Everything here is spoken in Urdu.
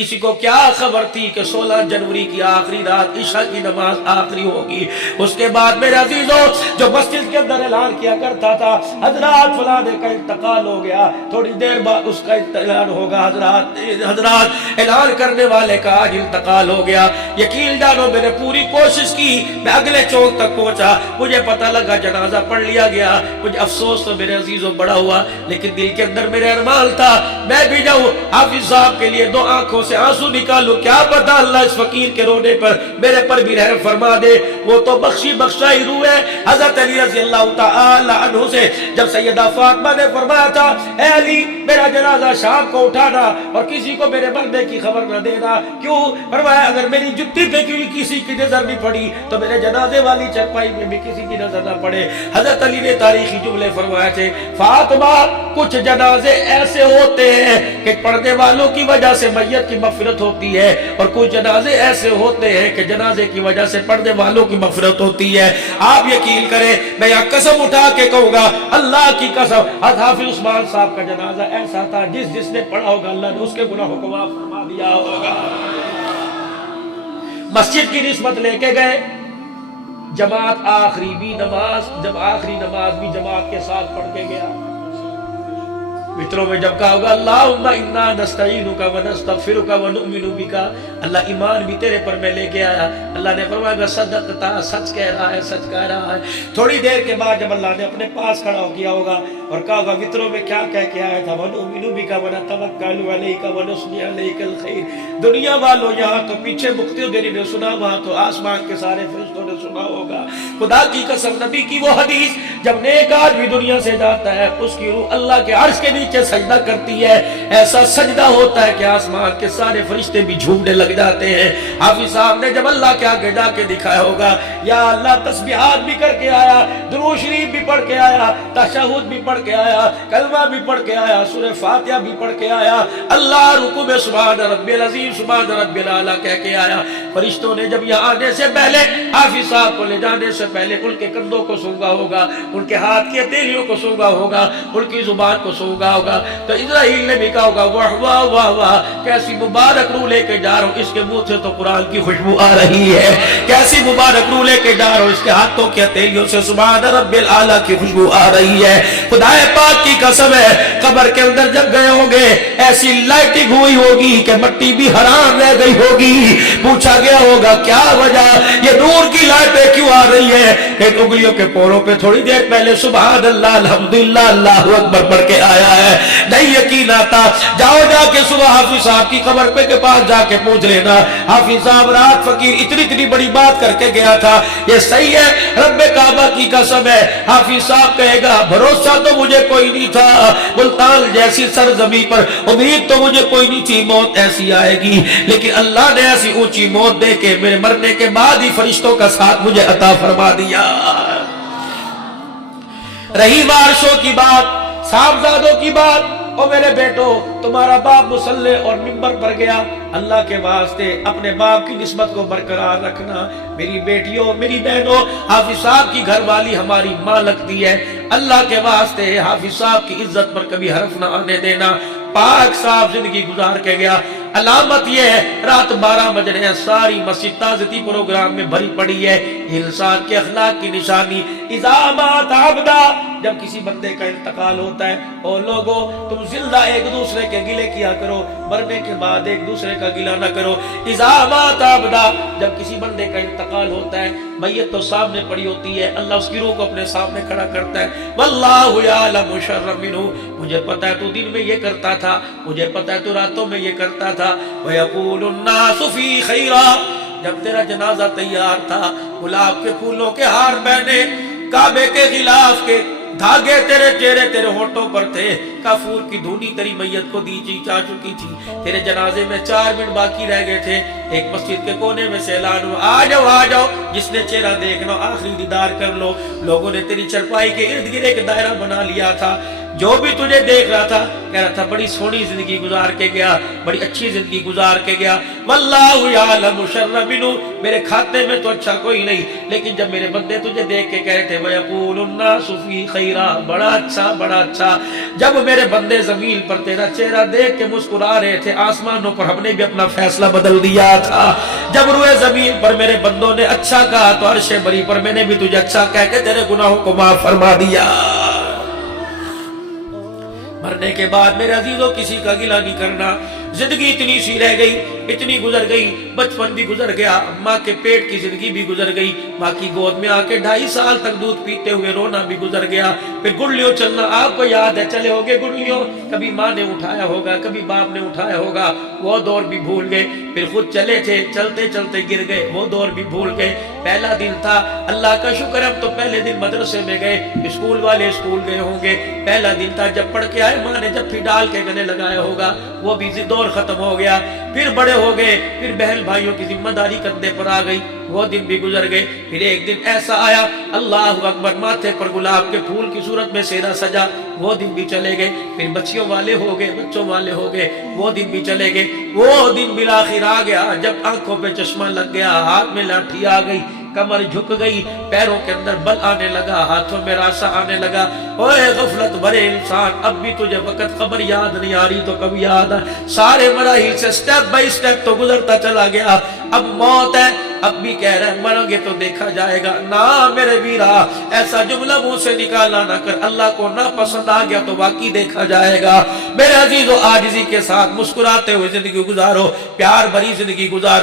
کسی کو کیا خبر تھی کہ 16 جنوری کی آخری رات عشاء کی نماز آخری ہوگی. اس کے بعد میرے عزیزوں جو مسجد کے اندر اعلان کیا کرتا تھا حضرات فلاں کا انتقال ہو گیا، تھوڑی دیر بعد اس کا اعلان ہوگا حضرات اعلان کرنے والے کا آج انتقال ہو گیا. یقین جانو میں نے پوری کوشش کی، میں اگلے چوک تک پہنچا، مجھے پتہ لگا جنازہ پڑھ لیا گیا. مجھے افسوس تو میرے عزیزوں بڑا ہوا، لیکن دل کے اندر میرے ارمان تھا میں بھی جاؤں حافظ صاحب کے لیے دو آنکھوں سے آنسو نکالو، کیا پتا اللہ اس فقیر کے رونے پر میرے پر بھی رحم فرما دے. وہ تو بخشی بخشائی روح ہے. حضرت علی رضی اللہ تعالی عنہ سے جب سیدہ فاطمہ نے فرمایا تھا اے علی میرا جنازہ شام کو اٹھانا اور کسی کو میرے مرنے کی خبر نہ دینا. کیوں؟ فرمایا اگر میری جتی پہ کسی کی نظر بھی پڑی تو میرے جنازے والی چرپائی میں بھی کسی کی نظر نہ پڑے. حضرت علی نے تاریخی جملے فرمائے تھے فاطمہ کچھ جنازے ایسے ہوتے ہیں کہ پڑھنے والوں کی وجہ سے میت کی مغفرت ہوتی ہے، اور کچھ جنازے ایسے ہوتے ہیں کہ جنازے کی وجہ سے پڑھنے والوں کی مغفرت ہوتی ہے. آپ یقین کریں میں یہاں قسم اٹھا کے کہوں گا اللہ کی قسم حافظ عثمان صاحب کا جنازہ ایسا تھا جس نے پڑھا ہوگا اللہ نے اس کے گناہوں کو معاف فرما دیا ہوگا. مسجد کی نسبت لے کے گئے، جماعت آخری بھی نماز، جب آخری نماز بھی جماعت کے ساتھ پڑھ کے گیا. متروں میں جب کہا ہوگا اللہم انا نستعینک و نستغفرک و نؤمن بک، اللہ ایمان بھی تیرے پر میں لے کے آیا. اللہ نے فرمایا صدقتا، سچ کہہ رہا ہے، سچ کہہ رہا ہے. تھوڑی دیر کے بعد جب اللہ نے اپنے پاس کھڑا کیا ہوگا اور کہا ہوگا متروں میں کیا کہہ کے آیا تھا ونؤمن بک ونتوکل علیک ونثنی علیک الخیر. دنیا والوں یہاں تو پیچھے مقتدی نے سنا، وہاں تو آسمان کے سارے فرشتوں نے سنا ہوگا. خدا کی قسم نبی کی وہ حدیث جب نیک آدمی دنیا سے جاتا ہے اس کی روح اللہ کے عرش کے نیچے سجدہ کرتی ہے، ایسا سجدہ ہوتا ہے کہ آسمان کے سارے فرشتے بھی جھومنے لگ جاتے ہیں. حافظ صاحب نے جب اللہ کے آگے جا کے دکھایا ہوگا یا اللہ تسبیحات بھی کر کے آیا، درود شریف بھی پڑھ کے آیا، تشہد بھی پڑھ کے آیا، کلمہ بھی پڑھ کے آیا، سورہ فاتحہ بھی پڑھ کے آیا، اللہ رکوع میں سبحان ربی العظیم سبحان ربی الاعلیٰ کہہ کے آیا. فرشتوں نے جب یہاں آنے سے پہلے حافظ صاحب کو لے جانے سے پہلے ان کے کندھوں کو سونگا ہوگا، ان کے ہاتھ کی ہتھیلیوں کو سونگا ہوگا، ان کی زبان کو سونگا ہوگا. تو اسرائیل نے بھی کہا ہوگا واہ واہ واہ واہ کیسی مبارک روح لے کے جا رہا ہوں، اس کے منہ سے تو قرآن کی خوشبو آ رہی ہے. کیسی مبارک روح لے کے جا رہا ہوں، اس کے ہاتھوں کی ہتھیلیوں سے سبحان رب الاعلیٰ کی خوشبو آ رہی ہے. خدا پاک کی قسم ہے قبر کے اندر جب گئے ہوں گے ایسی لائٹنگ ہوئی ہوگی کہ مٹی بھی حرام رہ گئی ہوگی. پوچھا گیا ہوگا کیا وجہ، یہ نور کی لائٹیں کیوں آ رہی ہے؟ ایک انگلیوں کے پوروں پہ تھوڑی دیر پہلے سبحان اللہ الحمدللہ اللہ اکبر پڑھ کے آیا ہے. نہیں یقین آتا جاؤ جا کے صبح حافظ صاحب کی قبر پہ کے پاس جا کے پوچھ لینا حافظ صاحب رات فقیر اتنی بڑی بات کر کے گیا تھا، یہ صحیح ہے؟ رب کعبہ کی قسم ہے حافظ صاحب کہے گا بھروسہ تو مجھے کوئی نہیں تھا، ملتان جیسی سرزمین پر امید تو مجھے کوئی نہیں تھی موت ایسی آئے گی، لیکن اللہ نے ایسی اونچی موت دے کے میرے مرنے کے بعد ہی فرشتوں کا ساتھ مجھے عطا فرما دیا. رہی وارثوں کی بات، صاحبزادوں کی بات، او میرے بیٹو تمہارا باپ مصلی اور منبر پر گیا، اللہ کے واسطے اپنے باپ کی نسبت کو برقرار رکھنا. میری بیٹیوں میری بہنوں حافظ صاحب کی گھر والی ہماری ماں لگتی ہے، اللہ کے واسطے حافظ صاحب کی عزت پر کبھی حرف نہ آنے دینا. پاک صاحب زندگی گزار کے گیا. علامت یہ ہے رات 12 بج رہے ہیں، ساری مسجد تعزیتی پروگرام میں بھری پڑی ہے. انسان کے اخلاق کی نشانی اذا مات عبدا، جب کسی بندے کا انتقال ہوتا ہے اور لوگوں تم زندہ ایک دوسرے کے گلے کیا کرو، مرنے کے بعد ایک دوسرے کا گلہ نہ کرو. اذا مات عبدا، جب کسی بندے کا انتقال ہوتا ہے میت تو سامنے پڑی ہوتی ہے، اللہ اس کی روح کو اپنے سامنے کھڑا کرتا ہے. واللہ یعلم شر منہ، مجھے پتا ہے تو دن میں یہ کرتا تھا، مجھے پتا ہے تو راتوں میں یہ کرتا تھا. وَيَقُولُ النَّاسُ فِي خَيْرًا، جب تیرا جنازہ تیار تھا گلاب کے پھولوں کے ہار پہنے، کعبے کے غلاف کے دھاگے تیرے چہرے تیرے ہونٹوں پر تھے، کافور کی دھونی تیری میت کو دی جا چکی تھی، تیرے جنازے میں 4 منٹ باقی رہ گئے تھے. ایک مسجد کے کونے میں سے اعلان ہوا آ جاؤ جس نے چہرہ دیکھنا آخری دیدار کر لو. لوگوں نے تیری چرپائی کے ارد گرد ایک دائرہ بنا لیا تھا. جو بھی تجھے دیکھ رہا تھا کہہ رہا تھا بڑی سونی زندگی گزار کے گیا, بڑی اچھی زندگی گزار کے گیا. واللہ یعلم شر منہ, میرے کھاتے میں تو اچھا کوئی نہیں, لیکن جب میرے بندے تجھے دیکھ کے کہہ رہے تھے وَيَقُولُ النَّاسُ فِي خَيْرًا, بڑا اچھا بڑا اچھا. جب میرے بندے زمین پر تیرا چہرہ دیکھ کے مسکرا رہے تھے, آسمانوں پر ہم نے بھی اپنا فیصلہ بدل دیا تھا. جب روئے زمین پر میرے بندوں نے اچھا کہا تو عرش بری پر میں نے بھی تجھے اچھا کہہ کے تیرے گناہوں کو معاف فرما دیا. مرنے کے بعد میرے عزیزوں کسی کا گلہ نہیں کرنا. زندگی اتنی سی رہ گئی, اتنی گزر گئی, بچپن بھی گزر گیا, ماں کے پیٹ کی زندگی بھی گزر گئی, ماں کی گود میں آ کے 2.5 سال تک دودھ پیتے ہوئے رونا بھی گزر گیا. پھر گڑلیوں چلنا, آپ کو یاد ہے چلے ہوگے گڑلیوں, کبھی ماں نے اٹھایا ہوگا, کبھی باپ نے اٹھایا ہوگا, وہ دور بھی بھول گئے. پھر خود چلے تھے, چلتے چلتے گر گئے, وہ دور بھی بھول گئے. پہلا دن تھا, اللہ کا شکر ہم تو پہلے دن مدرسے میں گئے, اسکول والے اسکول گئے ہوں گے. پہلا دن تھا جب پڑھ کے آئے, ماں نے جب پھر ڈال کے گلے لگایا ہوگا, وہ بھی دور ختم ہو گیا. پھر بڑے ہو گئے, پھر بہن بھائیوں کی ذمہ داری کندھے پر آ گئی, وہ دن بھی گزر گئے. پھر ایک دن ایسا آیا, اللہ اکبر, ماتھے پر گلاب کے پھول کی صورت میں سیرا سجا, وہ دن بھی چلے گئے. پھر بچیوں والے ہو گئے, بچوں والے ہو گئے, وہ دن بھی چلے گئے. وہ دن بالآخر آ گیا جب آنکھوں پہ چشمہ لگ گیا, ہاتھ میں لاٹھی آ گئی, کمر جھک گئی, پیروں کے اندر بل آنے لگا, ہاتھوں میں راسا آنے لگا. اوے غفلت بھرے انسان, اب بھی تجھے وقت خبر یاد نہیں آ رہی تو کبھی یاد آئے. سارے مراحل سے سٹیپ بائی سٹیپ تو گزرتا چلا گیا. اب موت ہے, اب بھی کہہ رہے ہیں مرو گے تو دیکھا جائے گا. نہ میرے ویرا, ایسا جملہ منہ سے نکالا نہ کر, اللہ کو نہ پسند آ گیا تو واقعی دیکھا جائے گا. میرے عزیزو, عاجزی کے ساتھ مسکراتے ہوئے زندگی گزارو, پیار بھری زندگی گزارو.